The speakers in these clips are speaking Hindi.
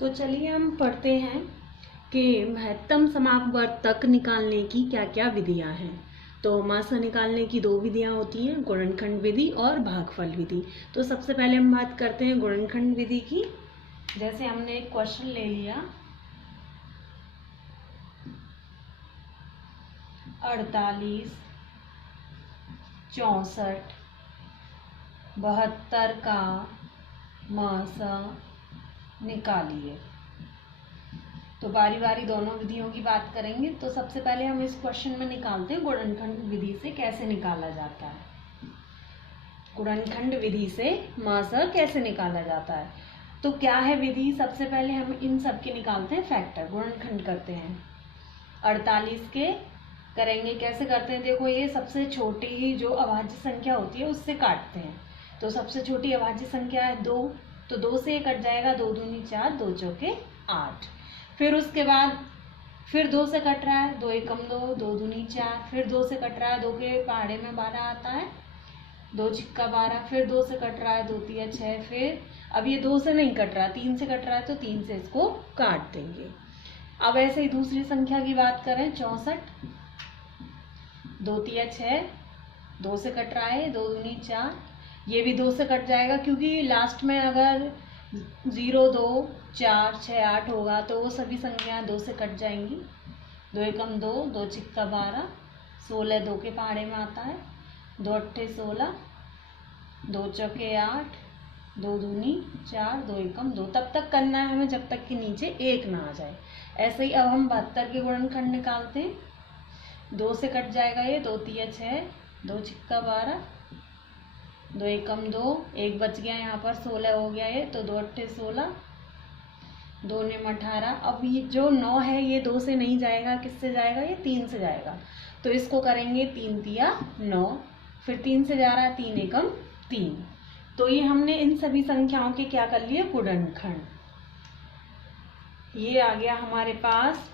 तो चलिए हम पढ़ते हैं कि महत्तम समापवर्तक निकालने की क्या क्या विधियां हैं। तो मासा निकालने की दो विधियां होती हैं, गुणनखंड विधि और भागफल विधि। तो सबसे पहले हम बात करते हैं गुणनखंड विधि की। जैसे हमने एक क्वेश्चन ले लिया 48, 64, 72 का मासा निकालिए। तो बारी बारी दोनों विधियों की बात करेंगे। तो सबसे पहले हम इस क्वेश्चन में निकालते हैं गुणनखंड विधि से कैसे निकाला जाता है। गुणनखंड विधि से मासा कैसे निकाला जाता है। तो क्या है विधि, सबसे पहले हम इन सब के निकालते हैं फैक्टर, गुणनखंड करते हैं। 48 के करेंगे, कैसे करते हैं, देखो ये सबसे छोटी ही जो अभाज्य संख्या होती है उससे काटते हैं। तो सबसे छोटी अभाज्य संख्या है 2, तो 2 से कट जाएगा, 2 दूनी 4, 2 चौके 8। फिर उसके बाद फिर 2 से कट रहा है, 2 एकम 2, 2 दूनी 4, फिर 2 से कट रहा है, 2 के पहाड़े में 12 आता है, 2 छिक्का 12, फिर 2 से कट रहा है, 2 तिया 6, फिर अब ये 2 से नहीं कट रहा, 3 से कट रहा है, तो 3 से इसको काट देंगे। अब ऐसे ही दूसरी संख्या की बात करें 64, 2 तिया 6, 2 से कट रहा है, 2 दूनी 4, ये भी 2 से कट जाएगा क्योंकि लास्ट में अगर 0, 2, 4, 6, 8 होगा तो वो सभी संख्याएं 2 से कट जाएंगी। 2 एकम 2, 2 छिक्का 12, 16 2 के पहाड़े में आता है, 2 अट्ठे 16, 2 चौके 8, 2 दूनी 4, 2 एकम 2। तब तक करना है हमें जब तक कि नीचे 1 ना आ जाए। ऐसे ही अब हम 72 के गुणनखंड निकालते हैं। 2 से कट जाएगा ये, 2 तिया 6, 2 छिक्का 12, 2 एकम 2, 1 बच गया यहाँ पर, 16 हो गया ये, तो 2 अट्ठे 16, 2 नेम 18। अब ये जो 9 है ये 2 से नहीं जाएगा, किससे जाएगा, ये 3 से जाएगा। तो इसको करेंगे 3 तिया 9, फिर 3 से जा रहा है, 3 एकम 3। तो ये हमने इन सभी संख्याओं के क्या कर लिए, गुणनखंड। ये आ गया हमारे पास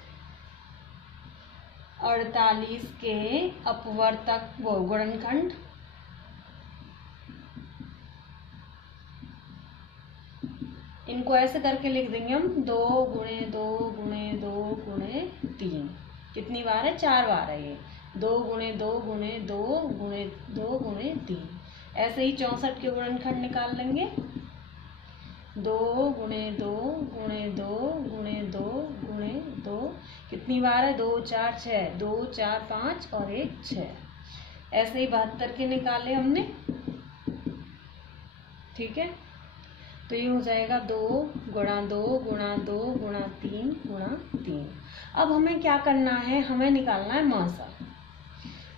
48 के अपवर्तक वो गुणनखंड। इनको ऐसे करके लिख देंगे हम 2 गुणे 2 गुणे 2 गुणे 3। कितनी बार है, 4 बार है ये। 2 गुणे 2 गुणे 2 गुणे 2 गुणे 3। ऐसे ही 64 के गुणनखंड निकाल लेंगे। 2 गुणे 2 गुणे 2 गुणे 2 गुणे 2, कितनी बार है, 2 4 6, 2 4 5 और 1 6। ऐसे ही 72 के निकाले हमने, ठीक है। तो ये हो जाएगा 2 गुणा 2 गुणा 2 गुणा 3 गुणा 3। अब हमें क्या करना है, हमें निकालना है मासा।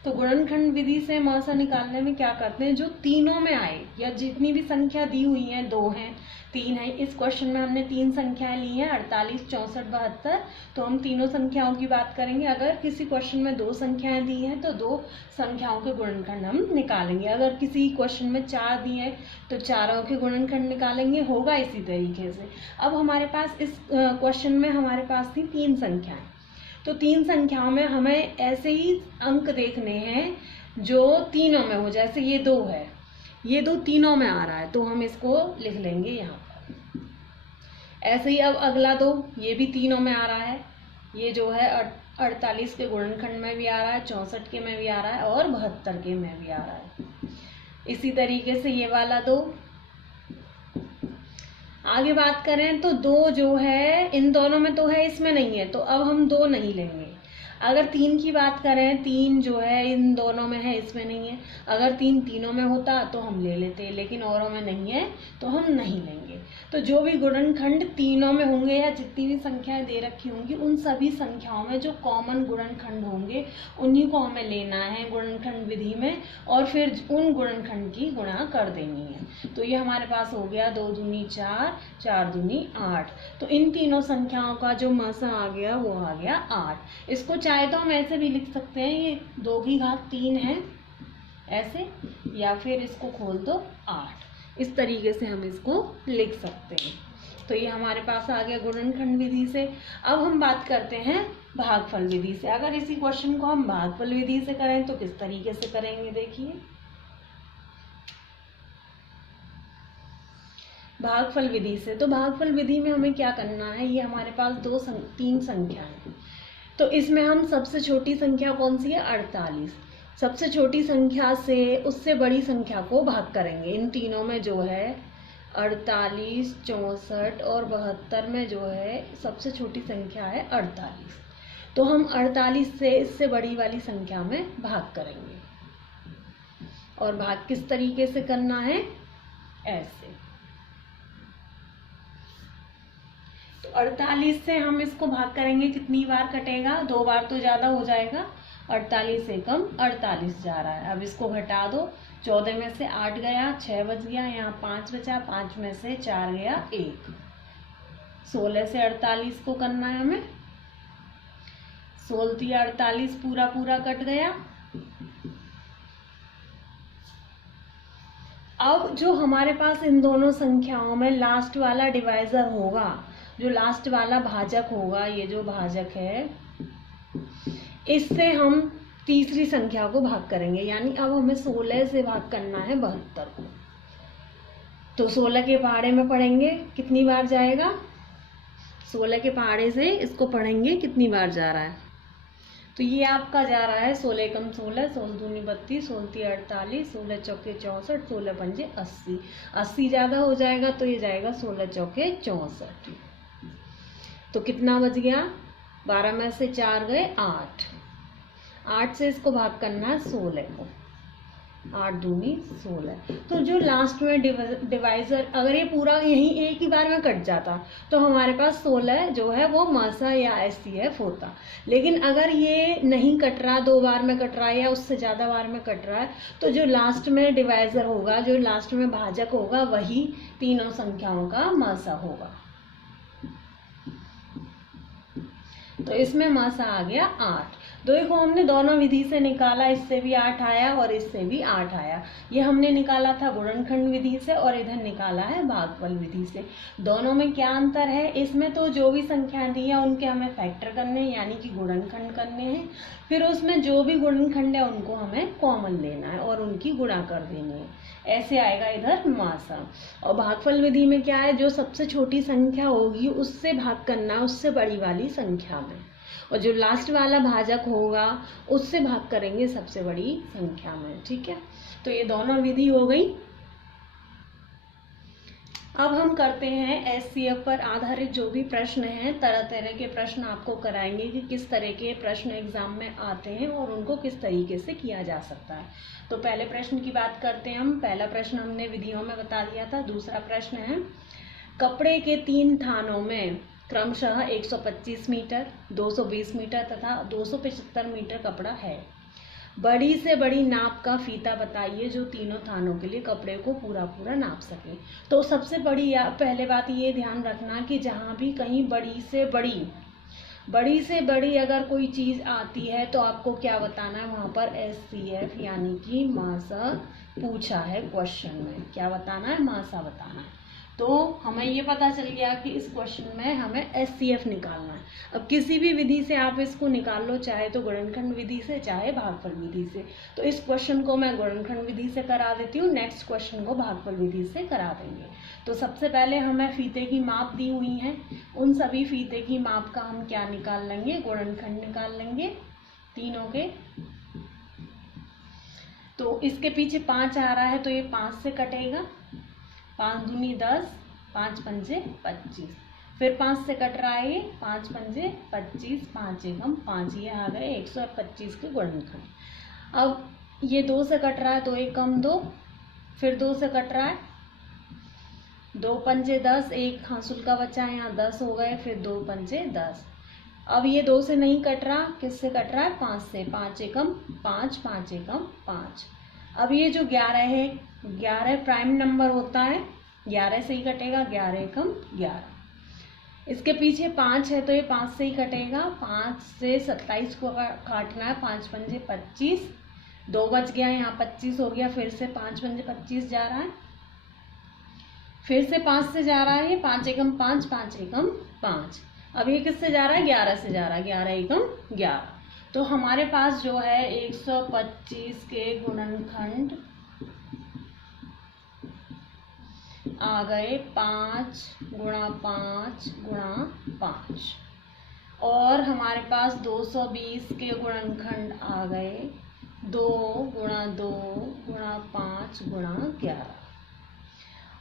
तो गुणनखंड विधि से मासा निकालने में क्या करते हैं, जो तीनों में आए या जितनी भी संख्या दी हुई है, 2 हैं 3 है, इस क्वेश्चन में हमने 3 संख्याएं ली हैं, 48 64 72। तो हम तीनों संख्याओं की बात करेंगे। अगर किसी क्वेश्चन में 2 संख्याएं दी हैं तो 2 संख्याओं के गुणनखंड हम निकालेंगे। अगर किसी क्वेश्चन में 4 दिए हैं तो चारों के गुणनखंड निकालेंगे, होगा इसी तरीके से। अब हमारे पास इस क्वेश्चन में हमारे पास थी 3 संख्याएं, तो 3 संख्याओं में हमें ऐसे ही अंक देखने हैं जो तीनों में हो। जैसे ये 2 है, ये 2 तीनों में आ रहा है, तो हम इसको लिख लेंगे यहाँ पर। ऐसे ही अब अगला 2, ये भी तीनों में आ रहा है, ये जो है 48 के गुणनखंड में भी आ रहा है, 64 के में भी आ रहा है और 72 के में भी आ रहा है। इसी तरीके से ये वाला 2। आगे बात करें तो 2 जो है इन दोनों में तो है, इसमें नहीं है, तो अब हम 2 नहीं लेंगे। अगर 3 की बात करें, 3 जो है इन दोनों में है, इसमें नहीं है। अगर 3 तीनों में होता तो हम ले लेते, लेकिन औरों में नहीं है तो हम नहीं लेंगे। तो जो भी गुणनखंड तीनों में होंगे या जितनी भी संख्याएं दे रखी होंगी, उन सभी संख्याओं में जो कॉमन गुणनखंड होंगे उन्हीं को हमें लेना है गुणनखंड विधि में, और फिर उन गुणनखंड की गुणा कर देनी है। तो ये हमारे पास हो गया 2 दूनी 4, 4 दूनी 8। तो इन तीनों संख्याओं का जो मासा आ गया वो आ गया 8। इसको चाहे तो हम ऐसे भी लिख सकते हैं, ये 2 की घात 3 है ऐसे, या फिर इसको खोल दो 8। इस तरीके से हम इसको लिख सकते हैं। तो ये हमारे पास आ गया गुणनखंड विधि से। अब हम बात करते हैं भागफल विधि से। अगर इसी क्वेश्चन को हम भागफल विधि से करें तो किस तरीके से करेंगे, देखिए। भागफल विधि से। तो भागफल विधि में हमें क्या करना है, ये हमारे पास तीन संख्या है। तो इसमें हम सबसे छोटी संख्या कौन सी है, 48। सबसे छोटी संख्या से उससे बड़ी संख्या को भाग करेंगे। इन तीनों में जो है 48, 64 और 72 में जो है सबसे छोटी संख्या है 48। तो हम 48 से इससे बड़ी वाली संख्या में भाग करेंगे। और भाग किस तरीके से करना है, ऐसे। तो 48 से हम इसको भाग करेंगे, कितनी बार कटेगा, 2 बार तो ज़्यादा हो जाएगा। 48 एकम 48 जा रहा है। अब इसको घटा दो, 14 में से 8 गया, 6 बच गया, यहाँ 5 बचा, 5 में से 4 गया 1। 16 से 48 को करना है हमें। 16 48 पूरा पूरा कट गया। अब जो हमारे पास इन दोनों संख्याओं में लास्ट वाला डिवाइजर होगा, जो लास्ट वाला भाजक होगा, ये जो भाजक है, इससे हम तीसरी संख्या को भाग करेंगे। यानी अब हमें 16 से भाग करना है 72 को। तो 16 के पहाड़े में पढ़ेंगे, कितनी बार जाएगा, 16 के पहाड़े से इसको पढ़ेंगे कितनी बार जा रहा है। तो ये आपका जा रहा है 16 कम 16, 16 दूनी 32, 16 48, 16 चौके 64, 16 पंजे 80। 80 ज़्यादा हो जाएगा तो ये जाएगा 16 चौके 64। तो कितना बच गया, 12 में से 4 गए 8। 8 से इसको भाग करना है 16 को, 8 दूनी 16। तो जो लास्ट में डिवाइजर, अगर ये पूरा यहीं एक ही बार में कट जाता तो हमारे पास 16 जो है वो मासा या SCF होता। लेकिन अगर ये नहीं कट रहा, 2 बार में कट रहा है या उससे ज़्यादा बार में कट रहा है, तो जो लास्ट में डिवाइजर होगा, जो लास्ट में भाजक होगा, वही तीनों संख्याओं का मासा होगा। तो इसमें मासा आ गया 8। देखो हमने दोनों विधि से निकाला, इससे भी 8 आया और इससे भी 8 आया। ये हमने निकाला था गुणनखंड विधि से और इधर निकाला है भागफल विधि से। दोनों में क्या अंतर है, इसमें तो जो भी संख्या दी है उनके हमें फैक्टर करने हैं, यानी कि गुणनखंड करने हैं। फिर उसमें जो भी गुणनखंड है उनको हमें कॉमन लेना है और उनकी गुणा कर देनी है। ऐसे आएगा इधर मासा। और भागफल विधि में क्या है, जो सबसे छोटी संख्या होगी उससे भाग करना, उससे बड़ी वाली संख्या में, और जो लास्ट वाला भाजक होगा उससे भाग करेंगे सबसे बड़ी संख्या में। ठीक है, तो ये दोनों विधि हो गई। अब हम करते हैं SCF पर आधारित जो भी प्रश्न हैं, तरह तरह के प्रश्न आपको कराएंगे कि किस तरह के प्रश्न एग्जाम में आते हैं और उनको किस तरीके से किया जा सकता है। तो पहले प्रश्न की बात करते हैं हम। पहला प्रश्न हमने विधियों में बता दिया था। दूसरा प्रश्न है, कपड़े के 3 थानों में क्रमशः 125 मीटर, 220 मीटर तथा 275 मीटर कपड़ा है। बड़ी से बड़ी नाप का फीता बताइए जो तीनों थानों के लिए कपड़े को पूरा पूरा नाप सके। तो सबसे बड़ी पहले बात ये ध्यान रखना कि जहाँ भी कहीं बड़ी से बड़ी अगर कोई चीज़ आती है तो आपको क्या बताना है, वहाँ पर SCF यानी कि मासा पूछा है क्वेश्चन में। क्या बताना है, मासा बताना है। तो हमें ये पता चल गया कि इस क्वेश्चन में हमें SCF निकालना है। अब किसी भी विधि से आप इसको निकाल लो, चाहे तो गुणनखंड विधि से, चाहे भागफल विधि से। तो इस क्वेश्चन को मैं गुणनखंड विधि से करा देती हूँ, नेक्स्ट क्वेश्चन को भागफल विधि से करा देंगे। तो सबसे पहले हमें फीते की माप दी हुई है, उन सभी फीते की माप का हम क्या निकाल लेंगे, गुणनखंड निकाल लेंगे तीनों के। तो इसके पीछे 5 आ रहा है तो ये 5 से कटेगा, 5 दूनी 10, 5 पंजे 25। फिर 5 से कट रहा है ये, 5 पंजे 25, 5 एकम 5, ये आ गए 125 के गुणनखंड। अब ये 2 से कट रहा है तो 1 कम 2, फिर 2 से कट रहा है, 2 पंजे 10, 1 हांसुल का बचा है, यहाँ 10 हो गए, फिर 2 पंजे 10। अब ये 2 से नहीं कट रहा, किससे कट रहा है, 5 से, 5 एकम 5, 5 एकम 5। अब ये जो 11 है, 11 प्राइम नंबर होता है, 11 से ही कटेगा, 11 एकम 11। इसके पीछे 5 है तो ये 5 से ही कटेगा, 5 से 27 को काटना है, 5 पंजे 25, 2 बच गया, यहाँ 25 हो गया, फिर से 5 पंजे 25 जा रहा है, फिर से 5 से जा रहा है, ये 5 एकम 5, 5 एकम 5। अब ये किससे जा रहा है, 11 से जा रहा है, 11 एकम 11। तो हमारे पास जो है 125 के गुणनखंड आ गए 5 गुणा 5 गुणा 5, और हमारे पास 220 के गुणनखंड आ गए 2 गुणा 2 गुणा 5 गुणा 11,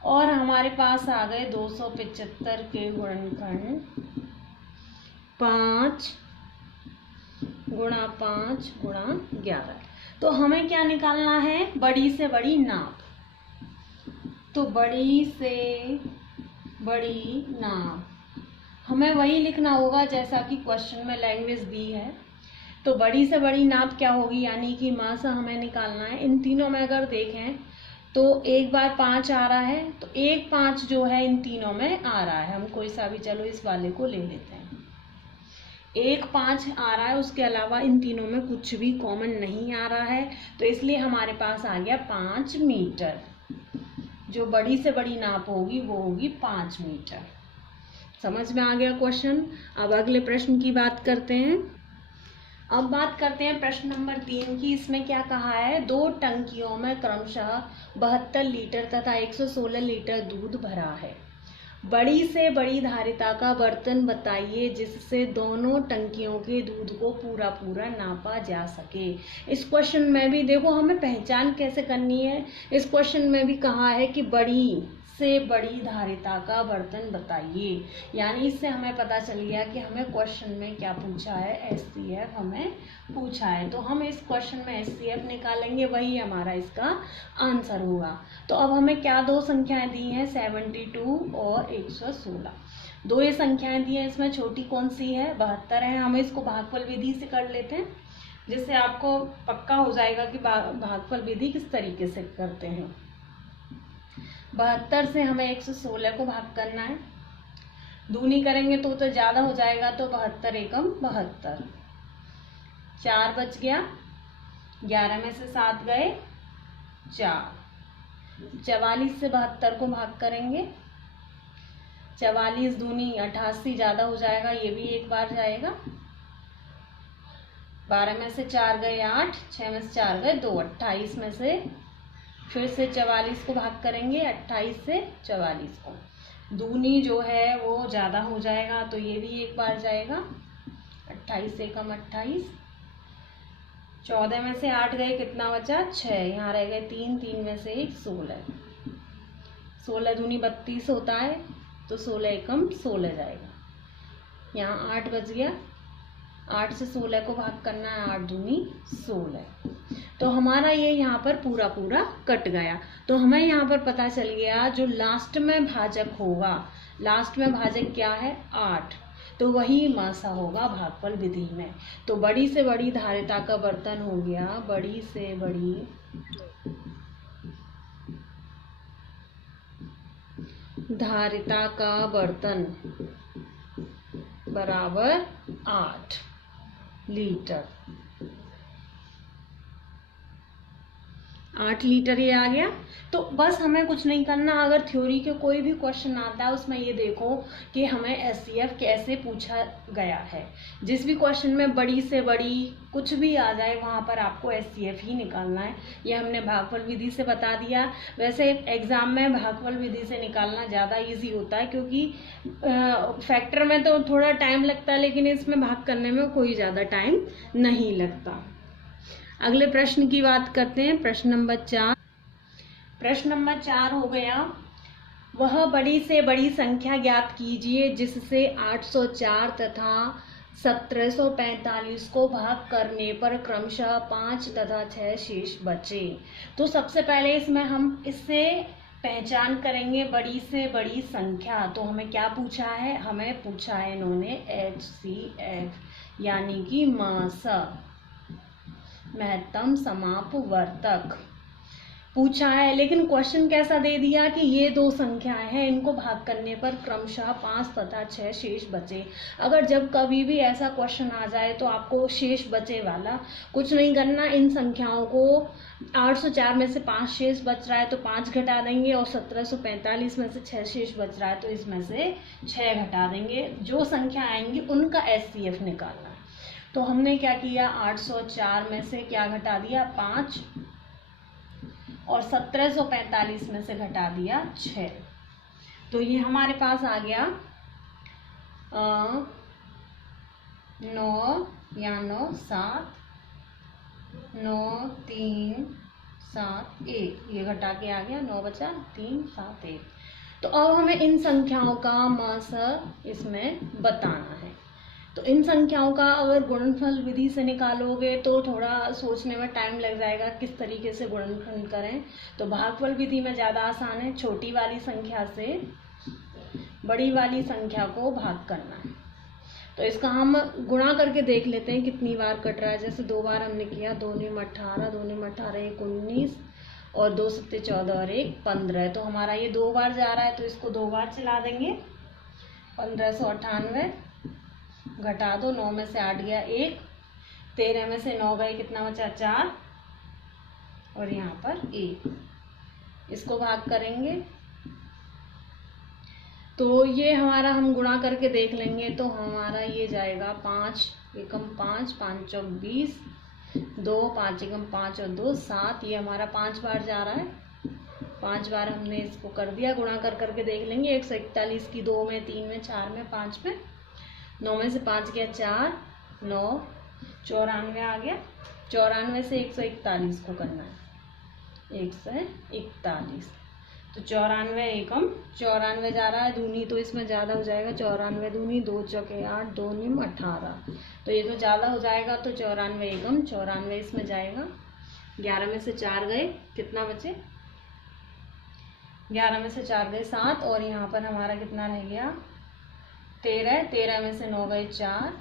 और हमारे पास आ गए 275 के गुणनखंड 5 गुणा 5 गुणा 11। तो हमें क्या निकालना है? बड़ी से बड़ी नाप। तो बड़ी से बड़ी नाप हमें वही लिखना होगा जैसा कि क्वेश्चन में लैंग्वेज दी है। तो बड़ी से बड़ी नाप क्या होगी, यानी कि मासा हमें निकालना है। इन तीनों में अगर देखें तो एक बार 5 आ रहा है, तो 1 5 जो है इन तीनों में आ रहा है। हम कोई सा भी, चलो इस वाले को ले लेते हैं। 1 5 आ रहा है, उसके अलावा इन तीनों में कुछ भी कॉमन नहीं आ रहा है, तो इसलिए हमारे पास आ गया 5 मीटर। जो बड़ी से बड़ी नाप होगी वो होगी 5 मीटर। समझ में आ गया क्वेश्चन। अब अगले प्रश्न की बात करते हैं। अब बात करते हैं प्रश्न नंबर 3 की। इसमें क्या कहा है? 2 टंकियों में क्रमशः 72 लीटर तथा 116 लीटर दूध भरा है। बड़ी से बड़ी धारिता का बर्तन बताइए जिससे दोनों टंकियों के दूध को पूरा पूरा नापा जा सके। इस क्वेश्चन में भी देखो हमें पहचान कैसे करनी है। इस क्वेश्चन में भी कहा है कि बड़ी से बड़ी धारिता का बर्तन बताइए, यानी इससे हमें पता चल गया कि हमें क्वेश्चन में क्या पूछा है, एचसीएफ हमें पूछा है। तो हम इस क्वेश्चन में एचसीएफ निकालेंगे, वही हमारा इसका आंसर होगा। तो अब हमें क्या 2 संख्याएं दी हैं, 72 और 116। 2 ये संख्याएं दी हैं, इसमें छोटी कौन सी है? 72 है। हम इसको भागफल विधि से कर लेते हैं, जिससे आपको पक्का हो जाएगा कि भागफल विधि किस तरीके से करते हैं। 72 से हमें 116 को भाग करना है। दूनी करेंगे तो ज़्यादा हो जाएगा, तो 72 एकम 72, 4 बच गया। 11 में से 7 गए 4। 44 से 72 को भाग करेंगे। 44 दूनी 88, ज़्यादा हो जाएगा, ये भी एक बार जाएगा। 12 में से 4 गए 8, 6 में से 4 गए 2, 28 में से फिर से 44 को भाग करेंगे, 28 से 44 को। दूनी जो है वो ज़्यादा हो जाएगा, तो ये भी एक बार जाएगा। 28 से कम 28। 14 में से 8 गए, कितना बचा? 6। यहाँ रह गए 3, 3 में से 1 16। 16 दूनी 32 होता है, तो 16 एकम 16 जाएगा। यहाँ 8 बच गया। 8 से 16 को भाग करना है, 8 दूनी 16। तो हमारा ये यहाँ पर पूरा पूरा कट गया। तो हमें यहाँ पर पता चल गया जो लास्ट में भाजक होगा, लास्ट में भाजक क्या है? 8, तो वही मासा होगा भागफल विधि में। तो बड़ी से बड़ी धारिता का बर्तन हो गया, बड़ी से बड़ी धारिता का बर्तन बराबर 8 लीटर। 8 लीटर ये आ गया। तो बस हमें कुछ नहीं करना। अगर थ्योरी के कोई भी क्वेश्चन आता है उसमें ये देखो कि हमें एचसीएफ कैसे पूछा गया है। जिस भी क्वेश्चन में बड़ी से बड़ी कुछ भी आ जाए वहाँ पर आपको एचसीएफ ही निकालना है। ये हमने भागफल विधि से बता दिया। वैसे एग्जाम में भागफल विधि से निकालना ज़्यादा इजी होता है, क्योंकि फैक्टर में तो थोड़ा टाइम लगता है, लेकिन इसमें भाग करने में कोई ज़्यादा टाइम नहीं लगता। अगले प्रश्न की बात करते हैं। प्रश्न नंबर 4। प्रश्न नंबर 4 हो गया, वह बड़ी से बड़ी संख्या ज्ञात कीजिए जिससे 804 तथा 1745 को भाग करने पर क्रमशः 5 तथा 6 शेष बचे। तो सबसे पहले इसमें हम इससे पहचान करेंगे बड़ी से बड़ी संख्या। तो हमें क्या पूछा है? हमें पूछा है इन्होंने HCF, यानी कि मासा, महत्तम समापवर्तक पूछा है। लेकिन क्वेश्चन कैसा दे दिया कि ये 2 संख्याएं हैं, इनको भाग करने पर क्रमशः 5 तथा 6 शेष बचे। अगर जब कभी भी ऐसा क्वेश्चन आ जाए तो आपको शेष बचे वाला कुछ नहीं करना। इन संख्याओं को 804 में से 5 शेष बच रहा है तो 5 घटा देंगे, और 1745 में से 6 शेष बच रहा है तो इसमें से 6 घटा देंगे। जो संख्या आएंगी उनका एचसीएफ निकालना है। तो हमने क्या किया? 804 में से क्या घटा दिया? 5, और 1745 में से घटा दिया 6। तो ये हमारे पास आ गया 9 या 9 7 9 3 7 1, ये घटा के आ गया 9 बचा 3 7 1। तो अब हमें इन संख्याओं का मास इसमें बताना है। तो इन संख्याओं का अगर गुणनफल विधि से निकालोगे तो थोड़ा सोचने में टाइम लग जाएगा किस तरीके से गुणनखंड करें। तो भागफल विधि में ज़्यादा आसान है, छोटी वाली संख्या से बड़ी वाली संख्या को भाग करना है। तो इसका हम गुणा करके देख लेते हैं कितनी बार कट रहा है। जैसे 2 बार हमने किया, 2 ने 18, 2 ने 18 1 19 और 2 7 14 और 1 15। तो हमारा ये 2 बार जा रहा है तो इसको 2 बार चला देंगे। 1598 घटा दो, 9 में से 8 गया 1, 13 में से 9 गए, कितना बचा 4 और यहाँ पर 1। इसको भाग करेंगे तो ये हमारा हम गुणा करके देख लेंगे तो हमारा ये जाएगा 5 एकम 5 5 चौक 20, 2 5 एकम 5 और 2 7। ये हमारा 5 बार जा रहा है। 5 बार हमने इसको कर दिया, गुणा करके देख लेंगे। 141 की 2 में 3 में 4 में 5 में, 9 में से 5 गया 4 9 94 आ गया। 94 से 141 को करना है, 141। तो 94 एकम 94 जा रहा है, दूनी तो इसमें ज़्यादा हो जाएगा। 94 दूनी 2 चौके 8 2 निम 18, तो ये तो ज़्यादा हो जाएगा। तो 94 एकम 94 इसमें जाएगा। 11 में से 4 गए, कितना बचे 11 में से 4 गए 7 और यहाँ पर हमारा कितना रह गया 13। 13 में से 9 गए 4।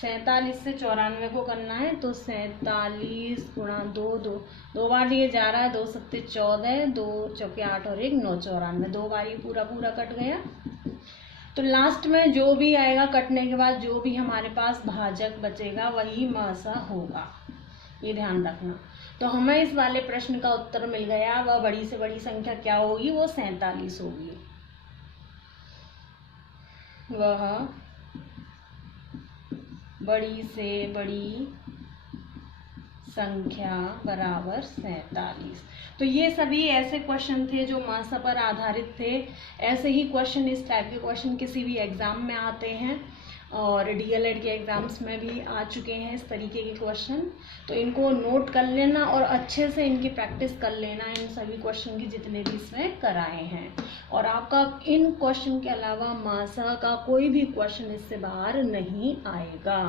47 से 94 को करना है तो 47 गुणा 2 2 बार ये जा रहा है। 2 7 14, 2 चौके 8 और 1 9 94। 2 बार ये पूरा कट गया। तो लास्ट में जो भी आएगा कटने के बाद जो भी हमारे पास भाजक बचेगा वही मासा होगा, ये ध्यान रखना। तो हमें इस वाले प्रश्न का उत्तर मिल गया। वह बड़ी से बड़ी संख्या क्या होगी, वो 47 होगी। वह बड़ी से बड़ी संख्या बराबर 47। तो ये सभी ऐसे क्वेश्चन थे जो मासा पर आधारित थे। ऐसे ही क्वेश्चन, इस टाइप के क्वेश्चन किसी भी एग्ज़ाम में आते हैं और डीएलएड के एग्ज़ाम्स में भी आ चुके हैं इस तरीके के क्वेश्चन। तो इनको नोट कर लेना और अच्छे से इनकी प्रैक्टिस कर लेना, इन सभी क्वेश्चन की जितने भी इसमें कराए हैं। और आपका इन क्वेश्चन के अलावा मासा का कोई भी क्वेश्चन इससे बाहर नहीं आएगा।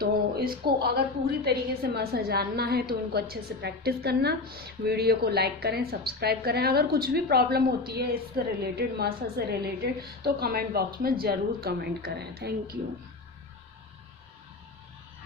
तो इसको अगर पूरी तरीके से मासा जानना है तो इनको अच्छे से प्रैक्टिस करना। वीडियो को लाइक करें, सब्सक्राइब करें। अगर कुछ भी प्रॉब्लम होती है इससे रिलेटेड, मासा से रिलेटेड, तो कमेंट बॉक्स में ज़रूर कमेंट करें। Thank you.